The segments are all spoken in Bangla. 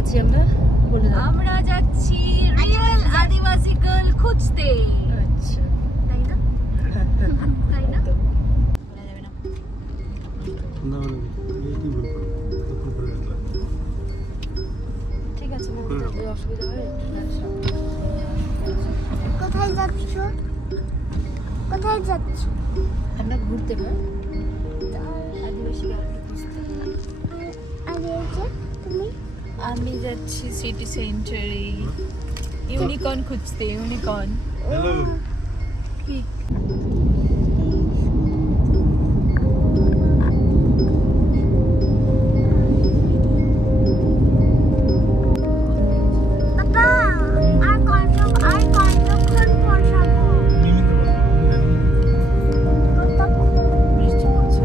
যাচ্ছি আমরা? বলে দাও। আমরা যাচ্ছি রিয়েল আদিবাসী গার্ল খুঁজতে। আচ্ছা, তাই না? তাই না? একদম। বলা যাবে না। ঠিক আছে, বলতে যদি অসুবিধা হয় একটু জানাস। কোথায় যাচ্ছ? কোথায় যাচ্ছ? আমরা ঘুরতে না আদিবাসী গার্ল খুঁজতে। আর এই যে তুমি আমি যাচ্ছি সিটি সেন্টারে ইউনিকর্ন খুঁজতে। ইউনিকর্ন হ্যালো কি? বাবা আর কতক্ষণ বসাবো? বৃষ্টি পড়ছে।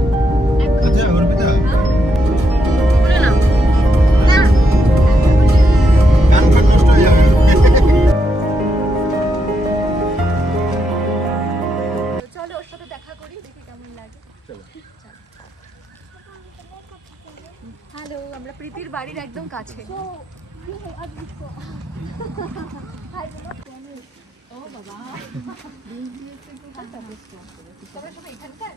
আচ্ছা অর্পিতা বলে নাও। না গান ফান নষ্ট হয়ে যাবে তো চলো ওর সাথে দেখা করি, দেখি কেমন লাগে। চলো হ্যালো, আমরা প্রীতির বাড়ির একদম কাছে। ও বাবা, সবাই সবাই এখানকার?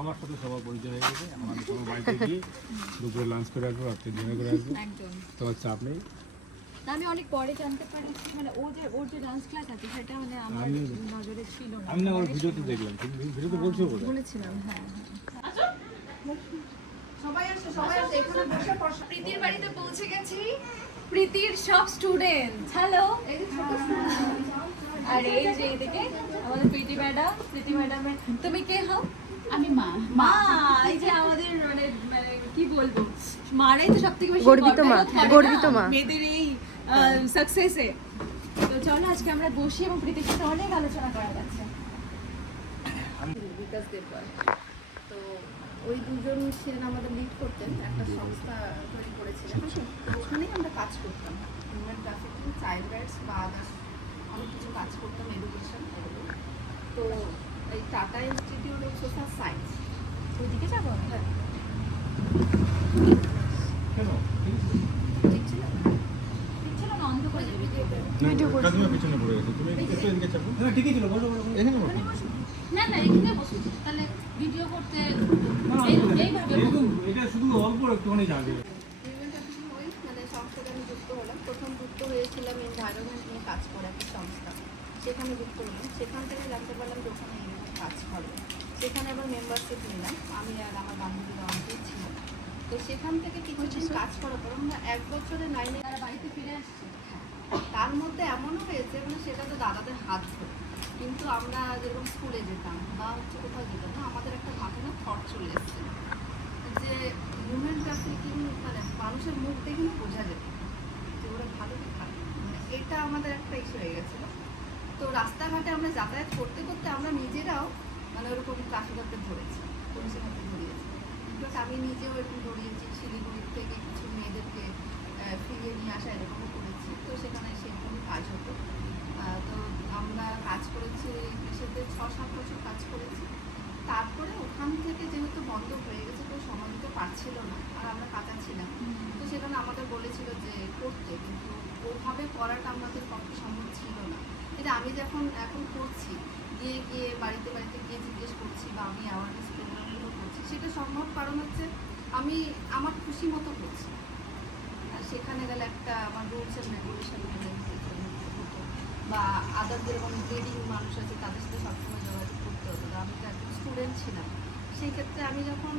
আমার সাথে সবার পরিচয় হয়ে গেছে। এখন আমি সবার বাড়িতে গিয়ে দুপুরে লাঞ্চ করে আসবো, রাত্রে ডিনার করে আসবো। একদম। তোমার চাপ নেই। না, আমি অনেক পরে জানতে পারি, মানে ওর যে ডান্স ক্লাস আছে সেটা মানে আমার নজরে ছিল না। আমি না ওর ভিডিওতে দেখলাম, তুমি ভিডিওতে বলছো বলে। বলেছিলাম, হ্যাঁ সবাই আসে, সবাই আসে, এখানে বসে পড়া। প্রীতির বাড়িতে পৌঁছে গেছি। প্রীতির সব স্টুডেন্ট। হ্যালো, এই যে ছোট স্টুডেন্ট। আর এই যে এদিকে আমাদের প্রীতি ম্যাডাম। প্রীতি ম্যাডামের তুমি কে হও? আমি মা। মা। এই যে আমাদের মানে মানে কি বলবো, মারাই তো সবথেকে বেশি গর্বিত মা, গর্বিত মা। মেয়েদের এই সাকসেসে। তো চলো আজকে আমরা বসি এবং প্রীতির সাথে অনেক আলোচনা করা যাচ্ছে। বিকাশ দেববার। তো ওই দুজন ছিলেন আমাদের লিড করতেন, একটা সংস্থা তৈরি করেছিলেন। তো ওখানেই আমরা কাজ করতাম, হিউম্যান ট্রাফিকিং, চাইল্ড রাইটস বা আদার্স অনেক কিছু কাজ করতাম, এডুকেশন এগুলো। তো এই tata institute of social science ওইদিকে যাবো? হ্যাঁ কেন? ঠিক ছিল। ঠিক ছিল না, অন্ধকারে ভিডিও করছো। তুমি পিছনে পড়ে গেছো। তুমি একটু এদিকে চাপো। না ঠিকই ছিল, বসো বসো। এখানে বসো। না না, এখানে বসুন, তাহলে ভিডিও করতে এইভাবে বসুন। এটা শুধু অল্প একটুখানি যাবে। হিউম্যান ট্রাফিকিং ওই মানে সংস্থাতে আমি যুক্ত হলাম। প্রথম যুক্ত হয়েছিলাম এনভায়রনমেন্ট নিয়ে কাজ করে একটা সংস্থা, সেখানে যুক্ত হলাম। সেখান থেকে জানতে পারলাম যে ওখানে এইভাবে কাজ করে। সেখানে আবার মেম্বারশিপ নিলাম, আমি আর আমার বান্ধবীরা অনেকেই ছিল। তো সেখান থেকে কিছুদিন কাজ করার পর আমরা 1 বছরে 9-এ তারা বাড়িতে ফিরে আসছে। তার মধ্যে এমনও হয়েছে মানে সেটা তো দাদাদের হাত ধরে, কিন্তু আমরা যেরকম স্কুলে যেতাম বা হচ্ছে কোথাও যেতাম না, আমাদের একটা মাথায় না থট চলে এসেছে যে হিউম্যান ট্রাফিকিং মানে মানুষের মুখ দেখে না বোঝা যেত যে ওরা ভালো কি খারাপ, মানে এটা আমাদের একটা ইস্যু হয়ে গেছিলো। তো রাস্তাঘাটে আমরা যাতায়াত করতে করতে আমরা নিজেরাও মানে ওরকম ট্রাফিকারদের ধরেছি, পুলিশের হাতে ধরিয়েছি। প্লাস আমি নিজেও এরকম ধরিয়েছি, শিলিগুড়ির থেকে কিছু মেয়েদেরকে ফিরিয়ে নিয়ে আসা এরকমও করেছি। তো সেখানে সেরকমই কাজ হতো। তো আমরা কাজ করেছি দেশেতে 6-7 বছর কাজ করেছি। তারপরে ওখান থেকে যেহেতু বন্ধ হয়ে গেছে, কেউ সময় দিতে পারছিল না, আর আমরা কাঁচা ছিলাম। তো সেখানে আমাদের বলেছিল যে করতে, কিন্তু ওভাবে করাটা আমাদের পক্ষে সম্ভব ছিল না। এটা আমি যখন এখন করছি, গিয়ে গিয়ে বাড়িতে বাড়িতে গিয়ে জিজ্ঞেস করছি বা আমি অ্যাওয়ারনেস প্রোগ্রামগুলো করছি, সেটা সম্ভব কারণ হচ্ছে আমি আমার খুশি মতো করছি। আর সেখানে গেলে একটা আমার রুলস অ্যান্ড রেগুলেশন মেনে নিতে হতো, বা আদার যেরকম গ্রেডিং মানুষ আছে তাদের সাথে সবসময় যোগাযোগ করতে হতো। আমি তো একজন স্টুডেন্ট ছিলাম, সেই ক্ষেত্রে আমি যখন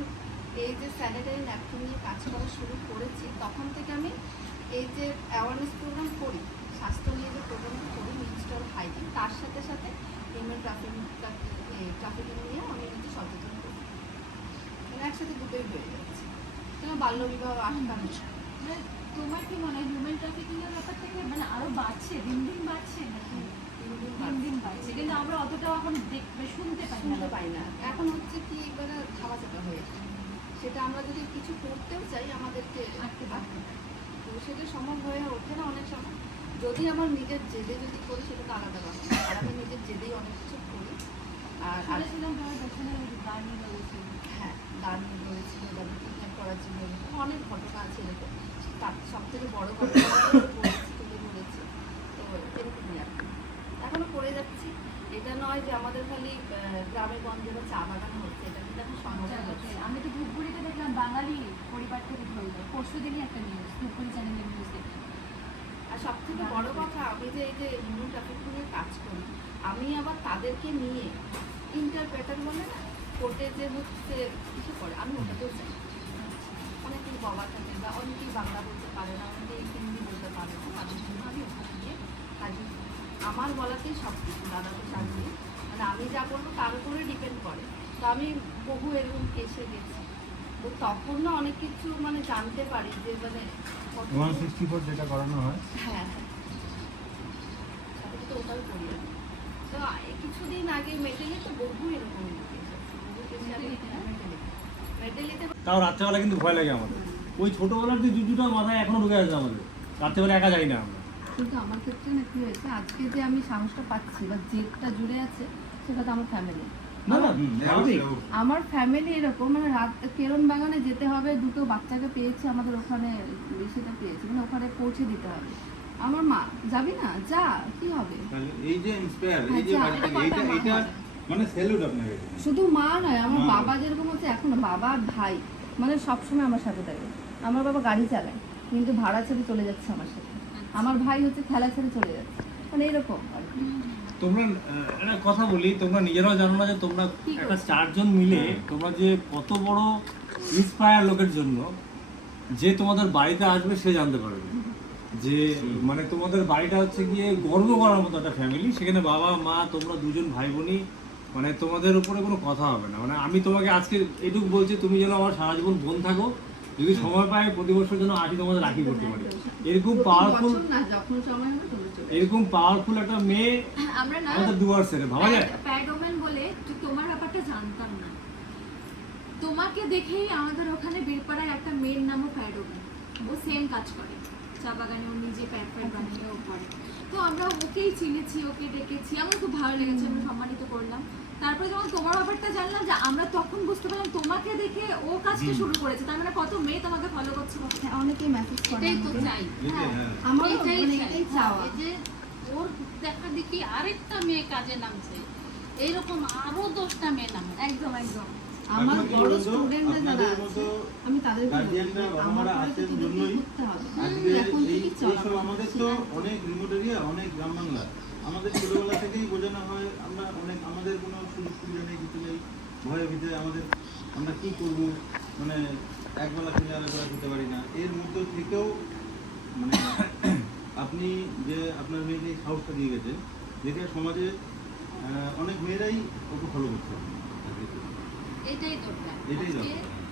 এই যে স্যানিটারি ন্যাপকিন নিয়ে কাজ করা শুরু করেছি, তখন থেকে আমি এই যে অ্যাওয়ারনেস প্রোগ্রাম করি, স্বাস্থ্য নিয়ে যে প্রোগ্রামটা করি, মিনিস্ট্রাল হাইজিন, তার সাথে সাথে হিউম্যান ট্রাফিকিং নিয়েও আমি নিজে সচেতন করি। মানে একসাথে দুটোই হয়ে যাচ্ছে। যেমন বাল্যবিবাহ আটকানো। তোমার কি মনে হয় হিউম্যান ট্রাফিকিং এর ব্যাপার থেকে মানে আরো বাড়ছে, দিন দিন বাড়ছে নাকি? দিন দিন বাড়ছে, কিন্তু আমরা অতটাও এখন শুনতে পাই না। এখন হচ্ছে কি এবারে ধামাচাপা হয়েছে, সেটা আমরা যদি কিছু করতেও চাই আমাদেরকে আটকে পারবে না। তো সেটা সম্ভব হয়ে ওঠে না অনেক সময়। যদি আমার নিজের জেদে যদি করি সেটা তো আলাদা ব্যাপার, আর আমি নিজের জেদেই অনেক কিছু করি। আর শুনেছিলাম তোমার পেছনে গানই রয়েছে। হ্যাঁ, গান রয়েছিল, গান কিডন্যাপ করার জন্য অনেক ঘটনা আছে এরকম। তার সব থেকে বড় ঘটনা তুলে ধরেছে। তো এরকমই আর কি। এখনো করে যাচ্ছি। এটা নয় যে আমাদের খালি গ্রামে গঞ্জে বা চা বাগানে হচ্ছে, এটা কিন্তু এখন সমাজে হচ্ছে। আমি তো ধূপগুড়িতে দেখলাম বাঙালি পরিবার থেকে ধরলো, পরশু দিনই একটা নিউজ, ধূপগুড়ি চ্যানেলের নিউজ দেখলাম। আর সব থেকে বড় কথা, আমি যে এই যে হিউম্যান ট্রাফিকিং নিয়ে কাজ করি, আমি আবার তাদেরকে নিয়ে ইন্টারপ্রেটার বলে না, কোর্টে যে হচ্ছে কিছু করে, আমি ওটাতেও চাই। অনেকেই বাবা থাকে বা অনেকেই বাংলা বলতে পারে না, অনেকেই হিন্দি বলতে পারে না, তাদের জন্য আমি ওখানে গিয়ে হাজির। আমার বলাতেই সব কিছু দাদাকে সাজিয়ে, মানে আমি যা বলবো তার উপরে ডিপেন্ড করে। তো আমি বহু এরকম কেসে গেছি, তো তখন না অনেক কিছু মানে জানতে পারি যে মানে 164 যেটা করানো হয়। হ্যাঁ হ্যাঁ, তাহলে তো ওটাও করি আমি। তো কিছুদিন আগে মেটেলি তো বহু এরকম কেস আছে, বহু কেসে আমি মেটেলিতে তাও রাত্রেবেলা কিন্তু ভয় লাগে আমাদের। ওই ছোটবেলার যে জুজুটা মাথায় এখনো ঢুকে আছে আমাদের, রাত্রেবেলা একা যাই না আমরা। কিন্তু আমার ক্ষেত্রে না কি হয়েছে, আজকে যে আমি সাহসটা পাচ্ছি বা জেদটা জুড়ে আছে, সেটা তো আমার ফ্যামিলি। না না, স্বাভাবিক। আমার ফ্যামিলি এরকম, মানে রাত কেরন বাগানে যেতে হবে, দুটো বাচ্চাকে পেয়েছি আমাদের ওখানে, সেটা পেয়েছি মানে ওখানে পৌঁছে দিতে হবে। আমার মা, যাবি না, যা, কি হবে। তাহলে এই যে ইন্সপায়ার, এই যে আচ্ছা, বাড়ি থেকে এটা কথা এটা বলা মানে স্যালুট আপনাকে। শুধু মা নয়, আমার মা। বাবা যেরকম হচ্ছে এখনো, বাবা আর ভাই মানে সবসময় আমার সাথে থাকে। আমার বাবা গাড়ি চালায় কিন্তু ভাড়া ছেড়ে চলে যাচ্ছে আমার সাথে, আমার ভাই হচ্ছে খেলা ছেড়ে চলে যাচ্ছে, মানে এরকম আর কি। তোমরা একটা কথা বলি, তোমরা নিজেরাও জানো না যে তোমরা একটা 4 জন মিলে তোমরা যে কত বড় ইন্সপায়ার লোকের জন্য, যে তোমাদের বাড়িতে আসবে সে জানতে পারবে যে মানে তোমাদের বাড়িটা হচ্ছে গিয়ে গর্ব করার মতো একটা ফ্যামিলি। সেখানে বাবা মা, তোমরা দুজন ভাই বোনই, মানে তোমাদের উপরে কোনো কথা হবে না। মানে আমি তোমাকে আজকে এটুকু বলছি, তুমি যেন আমার সারা জীবন বোন থাকো, যদি সময় পাই প্রতি বছর যেন আসি তোমাদের রাখি করতে পারি। এরকম পাওয়ারফুল, বছর না, যখন সময় হবে চলে চলে। এরকম পাওয়ারফুল একটা মেয়ে আমরা না আমাদের দুয়ার সেরে ভাবা যায়। প্যাডোম্যান বলে তো তোমার ব্যাপারটা জানতাম না। তোমাকে দেখেই আমাদের ওখানে বীরপাড়ায় একটা মেয়ের নামও প্যাডোম্যান, ও সেম কাজ করে, চা বাগানে ও নিজে প্যাড বানিয়ে ও করে। তো আমরা ওকেই চিনেছি, ওকে ডেকেছি, আমার খুব ভালো লেগেছে, আমরা সম্মানিত করলাম। তারপরে যখন তোমার ব্যাপারটা জানলাম, যে আমরা তখন বুঝতে পারলাম তোমাকে দেখে ও কাজটা শুরু করেছে, তার মানে কত মেয়ে তোমাকে ফলো করছে। হ্যাঁ, অনেকেই মেসেজ করে এটাই তো আমাকে। চাই। আমার এটাই মানে চাই। এটাই চাওয়া। এই যে ওর দেখা দেখি আরেকটা মেয়ে কাজে নামছে, এইরকম আরো 10টা মেয়ে নামছে। একদম একদম। আমার এখন কি বড় বলতো, স্টুডেন্টরা যারা আপনাদের আছে, মতো আমি তাদেরকে বলি, গার্জিয়ানরা বাবা আমার মারা পরে তো আছেন তোদেরকেই জন্যই করতে হবে। আজকে এখন এই থেকে চলা এইসব আমাদের তো অনেক রিমোট এরিয়া, অনেক গ্রাম বাংলা, আমাদের ছোটবেলা থেকেই বোঝানো হয়, আমরা অনেক, আমাদের কোনো সুযোগ সুবিধা নেই, কিছু নেই, ভয়ে ভিতরে আমাদের, আমরা কি করব, মানে একবেলা খেলে আরেকবেলা খেতে পারি না। এর মধ্যে থেকেও মানে আপনি যে আপনার মেয়েকে সাহসটা দিয়ে গেছেন, দেখে সমাজে অনেক মেয়েরাই ওকে ফলো করতে হবে। এটাই দরকার। এটাই আজকে, দরকার।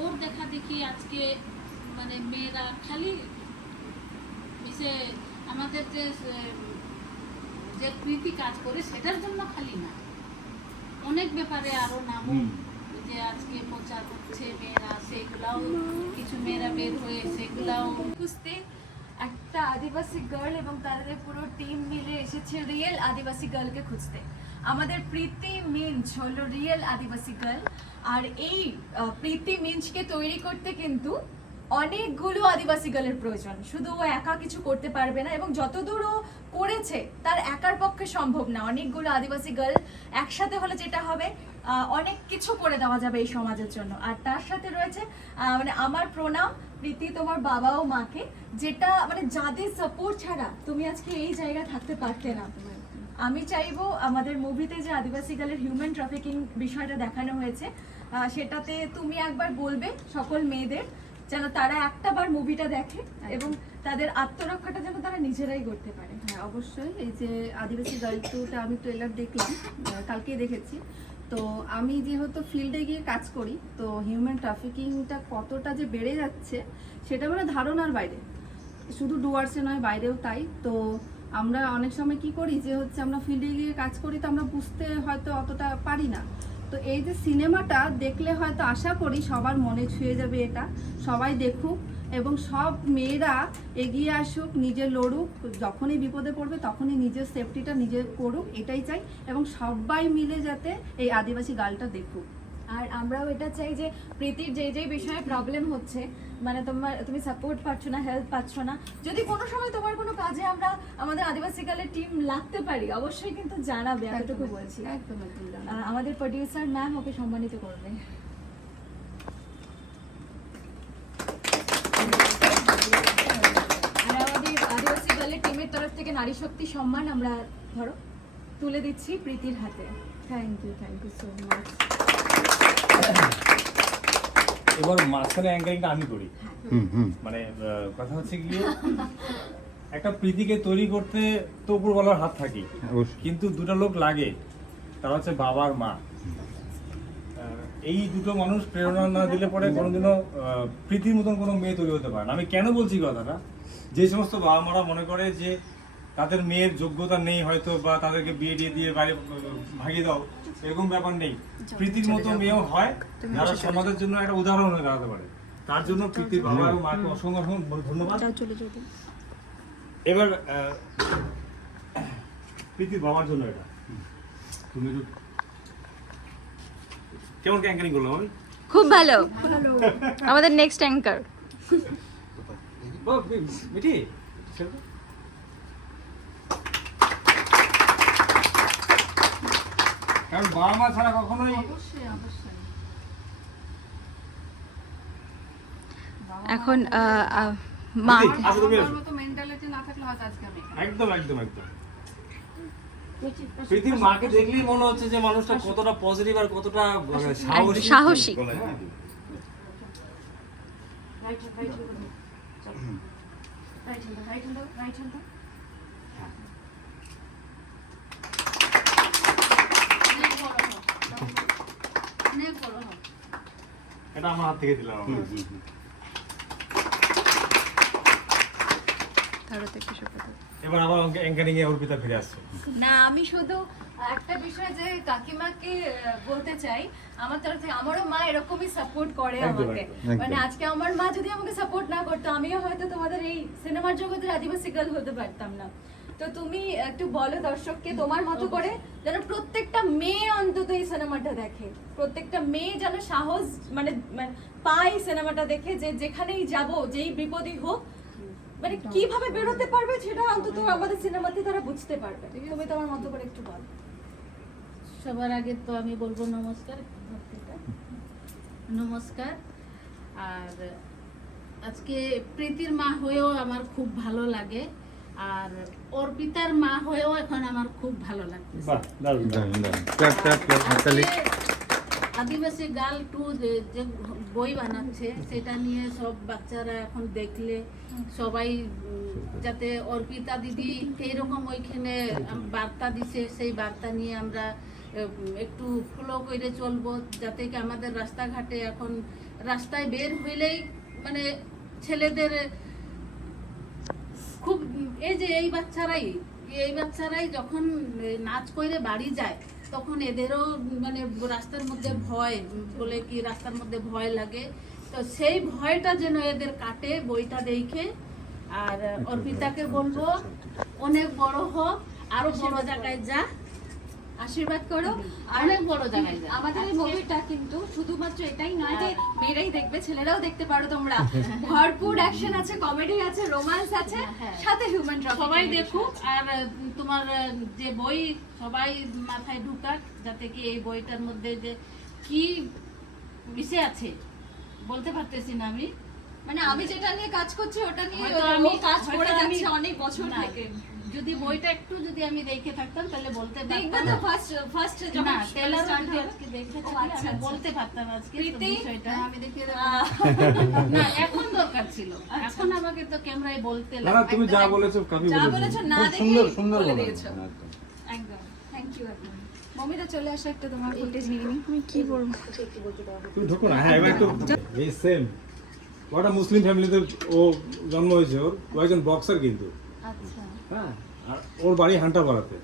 ওর দেখা দেখি আজকে মানে মেয়েরা খালি বিশে আমাদের যে যে প্রীতি কাজ করে সেটার জন্য খালি না, অনেক ব্যাপারে আরো নামও যে আজকে প্রচার হচ্ছে মেয়েরা, সেগুলাও কিছু মেয়েরা বের হয়ে সেগুলাও খুঁজতে একটা আদিবাসী গার্ল এবং তাদের পুরো টিম মিলে এসেছে রিয়েল আদিবাসী গার্লকে খুঁজতে। আমাদের প্রীতি মিঞ্চ হলো রিয়েল আদিবাসী গার্ল। আর এই প্রীতি মিঞ্চকে তৈরি করতে কিন্তু অনেকগুলো আদিবাসী গার্লের প্রয়োজন, শুধু ও একা কিছু করতে পারবে না, এবং যতদূর ও করেছে তার একার পক্ষে সম্ভব না। অনেকগুলো আদিবাসী গার্ল একসাথে হলে যেটা হবে, অনেক কিছু করে দেওয়া যাবে এই সমাজের জন্য। আর তার সাথে রয়েছে মানে আমার প্রণাম প্রীতি তোমার বাবা ও মাকে, যেটা মানে যাদের সাপোর্ট ছাড়া তুমি আজকে এই জায়গায় থাকতে পারতে না। আমি চাইবো আমাদের মুভিতে যে আদিবাসী গার্লের হিউম্যান ট্রাফিকিং বিষয়টা দেখানো হয়েছে, সেটাতে তুমি একবার বলবে সকল মেয়েদের যেন তারা একটা বার মুভিটা দেখে এবং তাদের আত্মরক্ষাটা যেন তারা নিজেরাই করতে পারে। হ্যাঁ, অবশ্যই। এই যে আদিবাসী গার্ল টুটা আমি ট্রেলার দেখলাম, কালকেই দেখেছি। তো আমি যেহেতু ফিল্ডে গিয়ে কাজ করি, তো হিউম্যান ট্রাফিকিংটা কতটা যে বেড়ে যাচ্ছে সেটা মানে ধারণার বাইরে, শুধু ডুয়ার্সে নয় বাইরেও তাই। তো আমরা অনেক সময় কি করি যে হচ্ছে আমরা ফিল্ডে গিয়ে কাজ করি, তো আমরা বুঝতে হয়তো অতটা পারি না। তো এই যে সিনেমাটা দেখলে হয়তো আশা করি সবার মনে ছুঁয়ে যাবে, এটা সবাই দেখুক এবং সব মেয়েরা এগিয়ে আসুক, নিজে লড়ুক, যখনই বিপদে পড়বে তখনই নিজের সেফটিটা নিজে করুক, এটাই চাই। এবং সবাই মিলে যাতে এই আদিবাসী গার্লটা দেখুক। আর আমরাও এটা চাই যে প্রীতির যে বিষয়ে প্রবলেম হচ্ছে, মানে তুমি সাপোর্ট পাচ্ছ না, হেল্প পাচ্ছ না, যদি কোনো সময় তোমার কোনো কাজে আমরা আমাদের আদিবাসী গার্লের টিম লাগতে পারি অবশ্যই কিন্তু জানাবে, এতটুকু বলছি। একদম একদম জানাবো। আমাদের প্রোডিউসার ম্যাম ওকে সম্মানিত করবে। আর আমাদের আদিবাসী গার্লের টিমের তরফ থেকে নারী শক্তি সম্মান আমরা ধরো তুলে দিচ্ছি প্রীতির হাতে। Thank you so much. এবার মাঝখানে অ্যাঙ্কারিংটা আমি করি। মানে কথা হচ্ছে গিয়ে একটা প্রীতিকে তৈরি করতে তো উপরওয়ালার হাত থাকি, কিন্তু দুটো লোক লাগে, তারা হচ্ছে বাবা আর মা। এই দুটো মানুষ প্রেরণা না দিলে পরে কোনোদিনও প্রীতির মতন কোনো মেয়ে তৈরি হতে পারে না। আমি কেন বলছি কথাটা, যে সমস্ত বাবা মারা মনে করে যে তাদের মেয়ের যোগ্যতা নেই হয়তো, বা তাদেরকে বিয়ে দিয়ে বাইরে ভাগিয়ে দাও, এরকম ব্যাপার নেই। প্রীতির মতো মেয়েও হয় যারা সমাজের জন্য একটা উদাহরণ হয়ে দাঁড়াতে পারে। তার জন্য প্রীতির বাবা এবং মাকে অসংখ্য অসংখ্য ধন্যবাদ। এবার প্রীতির বাবার জন্য এটা তুমি কেমন অ্যাঙ্কারিং করলাম আমি? খুব ভালো, আমাদের নেক্সট অ্যাঙ্কার। মিঠি কারণ বাবা মা ছাড়া কখনোই এখন মা আমার মতো মেন্টালিটি না থাকলে হয়তো আজকে আমি একদম একদম একদম পৃথিবীর মাকে দেখলেই মনে হচ্ছে যে মানুষটা কতটা পজিটিভ আর কতটা সাহসী। অনেক বড় হয়। এটা আমার হাত থেকে দিলাম। এবার আবার অ্যাঙ্কারিং এ অর্পিতা ফিরে আসছে। না, আমি শুধু একটা বিষয় যে কাকিমাকে বলতে চাই, আমার তরফ থেকে আমারও মা এরকমই সাপোর্ট করে আমাকে। মানে আজকে আমার মা যদি আমাকে সাপোর্ট না করতো, আমিও হয়তো তোমাদের এই সিনেমার জগতের আদিবাসী গার্ল হতে পারতাম না। তো তুমি একটু বলো দর্শককে তোমার মতো করে, যেন প্রত্যেকটা মেয়ে অন্তত এই সিনেমাটা দেখে, প্রত্যেকটা মেয়ে যেন সাহস মানে পায় সিনেমাটা দেখে, যে যেখানেই যাব, যেই বিপদই হোক, মানে কিভাবে বেরোতে পারবে সেটা অন্তত আমাদের সিনেমাতে তারা বুঝতে পারবে। তুমি তোমার মতো করে একটু বল। সবার আগে তো আমি বলবো নমস্কার। নমস্কার। আর আজকে প্রীতির মা হয়েও আমার খুব ভালো লাগে, আর অর্পিতার মা হয়েও এখন আমার খুব ভালো লাগতেছে। বাহ, দারুণ দারুণ। আদিবাসী গার্ল 2 যে বই বানাচ্ছে, সেটা নিয়ে সব বাচ্চারা এখন দেখলে সবাই যাতে অর্পিতা দিদি এইরকম ওইখানে বার্তা দিছে, সেই বার্তা নিয়ে আমরা একটু ফলো করে চলবো, যাতে কি আমাদের রাস্তাঘাটে এখন রাস্তায় বের হইলেই মানে ছেলেদের খুব এই বাচ্চারাই যখন নাচ করে বাড়ি যায়, তখন এদেরও মানে রাস্তার মধ্যে ভয়, বলে কি রাস্তার মধ্যে ভয় লাগে, তো সেই ভয়টা যেন এদের কাটে বইটা দেখে। আর অর্পিতাকে বলবো অনেক বড় হোক, আরো বড় জায়গায় যা, আশীর্বাদ করো। অনেক বড় জায়গায় যা। আমাদের এই মুভিটা কিন্তু শুধুমাত্র এটাই নয় যে মেয়েরাই দেখবে, ছেলেরাও দেখতে পারো তোমরা। ভরপুর অ্যাকশন আছে, কমেডি আছে, রোম্যান্স আছে, সাথে হিউম্যান ট্রাফিকিং। সবাই দেখুক, আর তোমার যে বই সবাই মাথায় ঢুকাক, যাতে কি এই বইটার মধ্যে যে কি বিষয় আছে বলতে পারতেছি না আমি, মানে আমি যেটা নিয়ে কাজ করছি ওটা নিয়ে হয়তো আমি কাজ হয়তো করে আমি- যাচ্ছি অনেক বছর না, থেকে। যদি বইটা একটু যদি আমি দেখে থাকতাম তাহলে বলতে দেখবে পারতাম। তো ফার্স্ট না, যখন ট্রেলার স্টার্ট যদি হবে। আজকে দেখে ও, থাকি, আচ্ছা, আমি আচ্ছা। বলতে পারতাম আজকে তো প্রীতি, বিষয়টা। আমি দেখিয়ে দেবো। না, এখন দরকার ছিল, এখন আমাকে তো ক্যামেরায় বলতে না না, তুমি যা বলেছো কাফি যা বলেছো। বলেছো না খুব দেখে সুন্দর সুন্দর বলে বলা দিয়েছো। একদম, থ্যাংক ইউ। মমিতা চলে আসো, একটু তোমার ফুটেজ নিয়ে নিই। তুমি ঢোকো না। হ্যাঁ, এবার একটু এই সেম ওটা মুসলিম ফ্যামিলিতে ও জন্ম হয়েছে, ও একজন বক্সার কিন্তু। আচ্ছা। হ্যাঁ, আর ওর বাড়ি হান্টাপাড়াতে।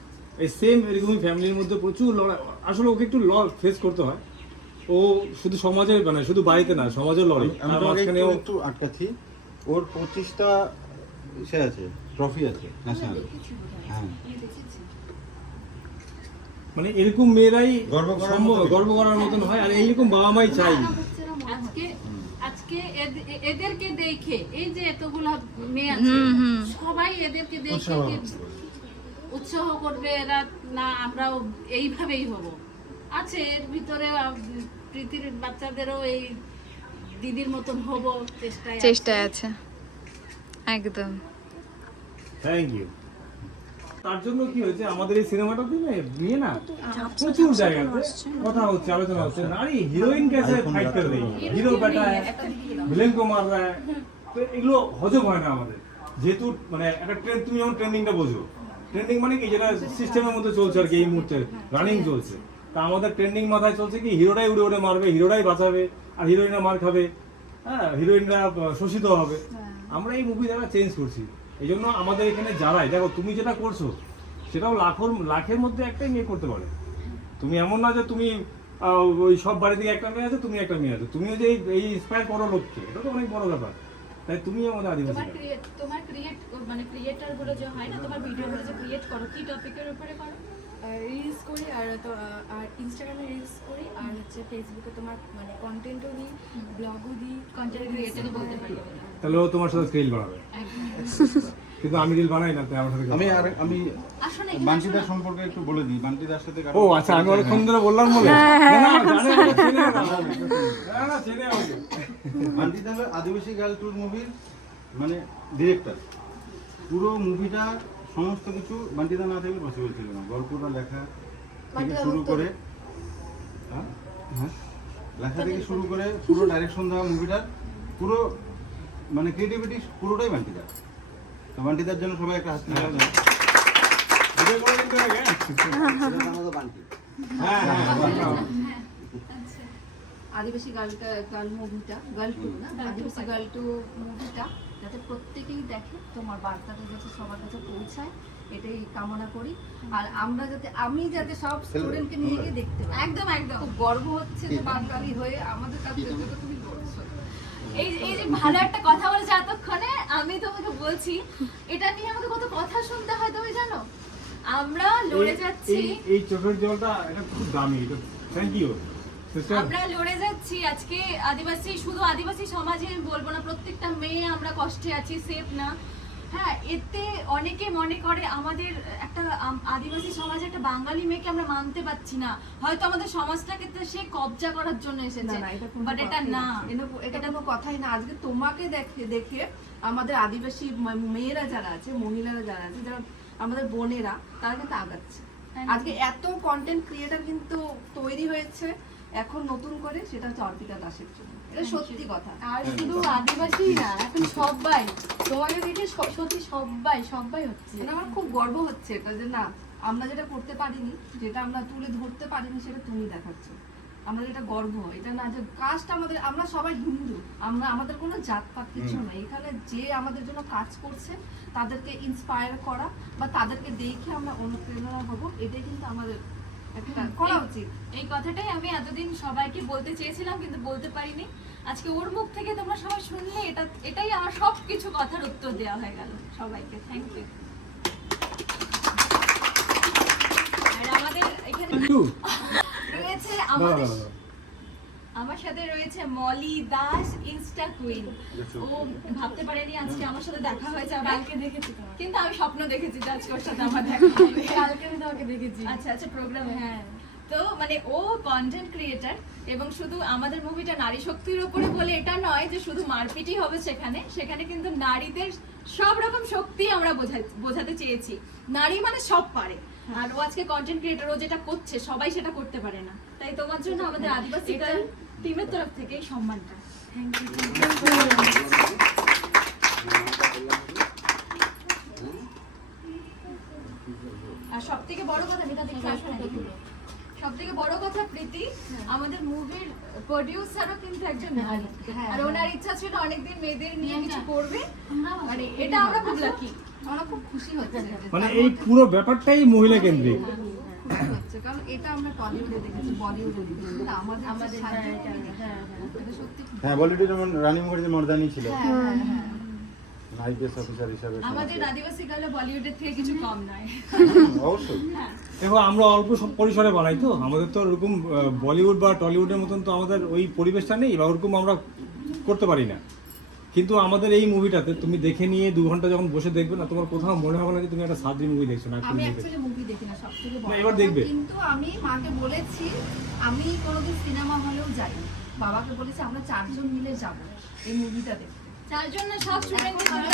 এই সেম এরকমই ফ্যামিলির মধ্যে প্রচুর লড়াই, আসলে ওকে একটু ফেস করতে হয়। ও শুধু সমাজের মানে শুধু বাড়িতে না, সমাজের লড়াই। আমি তার তোমাকে মাঝখানে ও একটু আটকাচ্ছি, ওর 25টা সে আছে, ট্রফি আছে ন্যাশনাল। হ্যাঁ, মানে এরকম মেয়েরাই গর্ব করার মতন হয়, আর এইরকম বাবা মাই চাই। আজকে আজকে এদেরকে দেখে এই যে এতগুলা মেয়ে আছে সবাই এদেরকে দেখে উৎসাহ করবে এরা, না আমরাও এইভাবেই হব। আছে এর ভিতরে প্রীতির বাচ্চাদেরও এই দিদির মতন হব চেষ্টায় আছে একদম। Thank you. তার জন্য কি হয়েছে, আমাদের এই সিনেমাটাতে নিয়ে না প্রচুর জায়গাতে কথা হচ্ছে, আলোচনা হচ্ছে, নারী হিরোইন कैसे फाइट कर रही है, হিরো বেটা है ভিলেন को मार रहा है। তো এগুলো হজম হয় না আমাদের, যেহেতু মানে একটা ট্রেন্ড, তুমি যেমন ট্রেন্ডিংটা বোঝো, ট্রেন্ডিং মানে কি যেটা সিস্টেমের মধ্যে চলছে আর কি, এই মুহূর্তে রানিং চলছে। তা আমাদের ট্রেন্ডিং মাথায় চলছে কি হিরোটাই উড়ে উড়ে মারবে, হিরোটাই বাঁচাবে, আর হিরোইনরা মার খাবে, হ্যাঁ হিরোইনরা শোষিত হবে। আমরা এই মুভি দ্বারা চেঞ্জ করছি। এই জন্য আমাদের এখানে যারাই দেখো, তুমি যেটা করছো সেটাও লাখের মধ্যে একটাই মেয়ে করতে পারে। তুমি এমন না যে তুমি ওই সব বাড়ি থেকে একটা মেয়ে আছে, তুমি একটা মেয়ে আছে, তুমিও যে এই ইন্সপায়ার করো লোককে, এটা তো অনেক বড় ব্যাপার। তাই তুমি আমাদের আদিবাসী তোমার ক্রিয়েট মানে ক্রিয়েটার গুলো যে হয় না, তোমার ভিডিও গুলো যে ক্রিয়েট করো কি টপিকের উপরে করো? রিলস করি, আর ইনস্টাগ্রামে রিলস করি, আর হচ্ছে ফেসবুকে তোমার মানে কন্টেন্টও দিই, ব্লগও দিই, কন্টেন্ট ক্রিয়েটর বলতে পারি। তাহলে ও তোমার সাথে রিল বানাবে, কিন্তু আমি রিল বানাই না, তাই আমার সাথে আমি বান্টিদার সম্পর্কে একটু বলে দিই। বান্টিদার সাথে ও আচ্ছা, আমি অনেকক্ষণ ধরে বললাম বলে বান্টিদা হলো আদিবাসী গার্ল ট্যুর মুভির মানে ডিরেক্টর। পুরো মুভিটা সমস্ত কিছু বান্টিদা না থাকলে পসিবল ছিল না। গল্পটা লেখা থেকে শুরু করে লেখা থেকে শুরু করে পুরো ডাইরেকশন দেওয়া মুভিটার পুরো মানে ক্রিয়েটিভিটি পুরোটাই বান্টিদার। তো বান্টিদার জন্য সবাই একটা হাত মিলাও দেন। আদিবাসী গার্ল মুভিটা, গার্ল টু না, আদিবাসী গার্ল টু মুভিটা যাতে প্রত্যেকেই দেখে, তোমার বার্তাটা যাতে সবার কাছে পৌঁছায়, এটাই কামনা করি। আর আমরা যাতে, আমি যাতে সব স্টুডেন্টকে নিয়ে গিয়ে দেখতে পাই। একদম একদম খুব গর্ব হচ্ছে যে বাঙালি হয়ে আমাদের কাছে যেটা তুমি বলছো। এই যে ভালো একটা কথা বলেছে এতক্ষণে, আমি তোমাকে বলছি এটা নিয়ে আমাকে কত কথা শুনতে হয় তুমি জানো। আমরা লড়ে যাচ্ছি, এই চোখের জলটা এটা খুব দামি, এটা থ্যাংক ইউ সিস্টার। আমরা লড়ে যাচ্ছি আজকে আদিবাসী, শুধু আদিবাসী সমাজে আমি বলবো না, প্রত্যেকটা মেয়ে আমরা কষ্টে আছি, সেফ না। হ্যাঁ, এতে অনেকে মনে করে আমাদের একটা আদিবাসী সমাজে একটা বাঙালি মেয়েকে আমরা মানতে পারছি না, হয়তো আমাদের সমাজটাকে তো সে কবজা করার জন্য এসেছে, বাট এটা না, এটা কোনো কথাই না। আজকে তোমাকে দেখে আমাদের আদিবাসী মেয়েরা যারা আছে, মহিলারা যারা আছে, যারা আমাদের বোনেরা, তারা কিন্তু আগাচ্ছে। আজকে এত কন্টেন্ট ক্রিয়েটার কিন্তু তৈরি হয়েছে এখন নতুন করে, সেটা হচ্ছে অর্পিতা দাসের জন্য। এটা সত্যি কথা। আর শুধু আদিবাসী না, এখন সবাই তোমাকে দেখে সত্যি সবাই হচ্ছে। মানে আমার খুব গর্ব হচ্ছে এটা, যে না আমরা যেটা করতে পারিনি, যেটা আমরা তুলে ধরতে পারিনি, সেটা তুমি দেখাচ্ছ। আমরা যেটা গর্ব, এটা না যে কাস্ট আমাদের, আমরা সবাই হিন্দু, আমরা আমাদের কোনো জাতপাত কিছু নেই। এখানে যে আমাদের জন্য কাজ করছে তাদেরকে ইন্সপায়ার করা বা তাদেরকে দেখে আমরা অনুপ্রেরণা হব, এটাই কিন্তু আমাদের একটা করা উচিত। এই কথাটাই আমি এতদিন সবাইকে বলতে চেয়েছিলাম কিন্তু বলতে পারিনি। আজকে ওর মুখ থেকে তোমরা সবাই শুনলে, এটাই আমার সব কিছু কথার উত্তর দেওয়া হয়ে গেল সবাইকে। Thank you. আর আমাদের এখানে রয়েছে আমার সাথে রয়েছে মলি দাস, ইনস্টা কুইন। ও ভাবতে পারেনি আজকে আমার সাথে দেখা হয়েছে, কালকে দেখেছি কিন্তু আমি স্বপ্ন দেখেছি যে আজকে ওর সাথে আমার দেখা হবে। কালকে আমি তোমাকে দেখেছি। আচ্ছা প্রোগ্রামে। হ্যাঁ, তো মানে ও কন্টেন্ট ক্রিয়েটার, এবং শুধু আমাদের মুভিটা নারী শক্তির উপরে বলে এটা নয় যে শুধু মারপিটই হবে সেখানে কিন্তু নারীদের সব রকম শক্তি আমরা বোঝাতে চেয়েছি। নারী মানে সব পারে, আর ও আজকে কন্টেন্ট ক্রিয়েটার, ও যেটা করছে সবাই সেটা করতে পারে না। তাই তোমার জন্য আমাদের আদিবাসী গার্ল টিমের তরফ থেকে এই সম্মানটা। Thank you. আর সব থেকে বড় কথা, সব থেকে বড় কথা প্রীতি, আমাদের মুভির প্রডিউসারও কিন্তু একজন নারী। হ্যাঁ, আর ওনার ইচ্ছা ছিল অনেকদিন মেয়েদের নিয়ে কিছু করবে, আমরাও মানে এটা আমরা খুব লাকি। আমরা খুব খুশি হচ্ছে মানে এই পুরো ব্যাপারটাই মহিলা কেন্দ্রিক। খুশি হচ্ছে, কারণ এটা আমরা টলিউডে দেখেছি, বলিউডে দেখেছি, না আমাদের আমাদের এটা সত্যি খুব- হ্যাঁ বলিউডে যেমন রানী মুখার্জি মর্দানি ছিল হ্যাঁ হ্যাঁ হ্যাঁ আইপিএস অফিসার হিসাবে আমাদের আদিবাসী গার্ল বলিউডের থেকে কিছু কম নয়। অবশ্যই। দেখো আমরা অল্প পরিসরে বানাই তো, আমাদের তো ওরকম বলিউড বা টলিউডের মতন তো আমাদের ওই পরিবেশটা নেই বা ওরকম আমরা করতে পারি না। কিন্তু আমাদের এই মুভিটাতে তুমি দেখে নিয়ে 2 ঘন্টা যখন বসে দেখবে না, তোমার কোথাও মনে হবে না যে তুমি একটা সাদরি মুভি দেখছো না। আমি অ্যাকচুয়ালি মুভি দেখি না, সবথেকে বড় না, এবার কথা। দেখবে। কিন্তু আমি মাকে বলেছি আমি কোনোদিন সিনেমা হলেও যাই, বাবাকে বলেছি আমরা 4 জন মিলে যাব এই মুভিটা দেখতে। তার জন্য সব স্টুডেন্টদের জন্য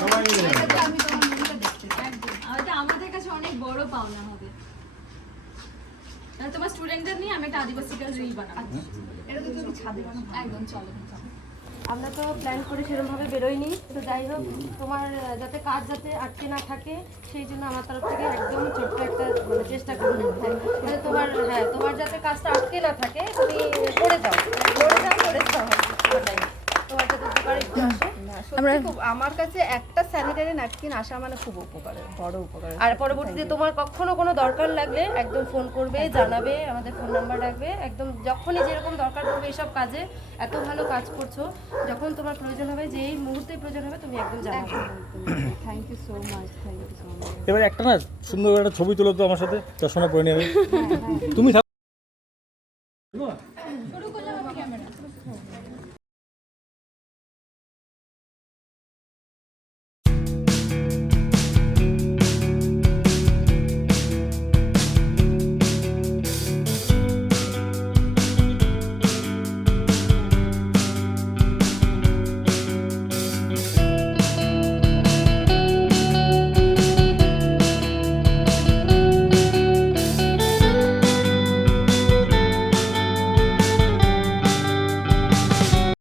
সবাই মিলে যাবে। আমি তোমার মুভিটা দেখতে চাই। একদম এটা আমাদের কাছে অনেক বড় পাওনা হবে। তাহলে তোমার স্টুডেন্টদের নিয়ে আমি একটা আদিবাসী গার্ল রিল বানাবো। এটা তো তুমি ছাদে বানাবো। একদম চলো। আমরা তো প্ল্যান করে সেরকমভাবে বেরোইনি, তো যাই হোক তোমার যাতে কাজ যাতে আটকে না থাকে সেই জন্য আমার তরফ থেকে একদম ছোট্ট একটা মানে চেষ্টা করবো মানে তোমার যাতে কাজটা আটকে না থাকে, তুমি করে যাও ওটাই। তোমার যাতে উপকারে একটু আসে। সত্যি খুব আমার কাছে একটা স্যানিটারি ন্যাপকিন আসা মানে খুব উপকারের, বড় উপকারের। আর পরবর্তীতে তোমার কখনো কোনো দরকার লাগলে একদম ফোন করবে, জানাবে, আমাদের ফোন নাম্বার রাখবে, একদম যখনই যেরকম দরকার পড়বে এইসব কাজে। এত ভালো কাজ করছো, যখন তোমার প্রয়োজন হবে, যেই মুহূর্তে প্রয়োজন হবে তুমি একদম জানাবে। Thank you so much, thank you so much. এবার একটা না সুন্দর একটা ছবি তুলো তো আমার সাথে, চশমা পরে নিয়ে। তুমি থাকো।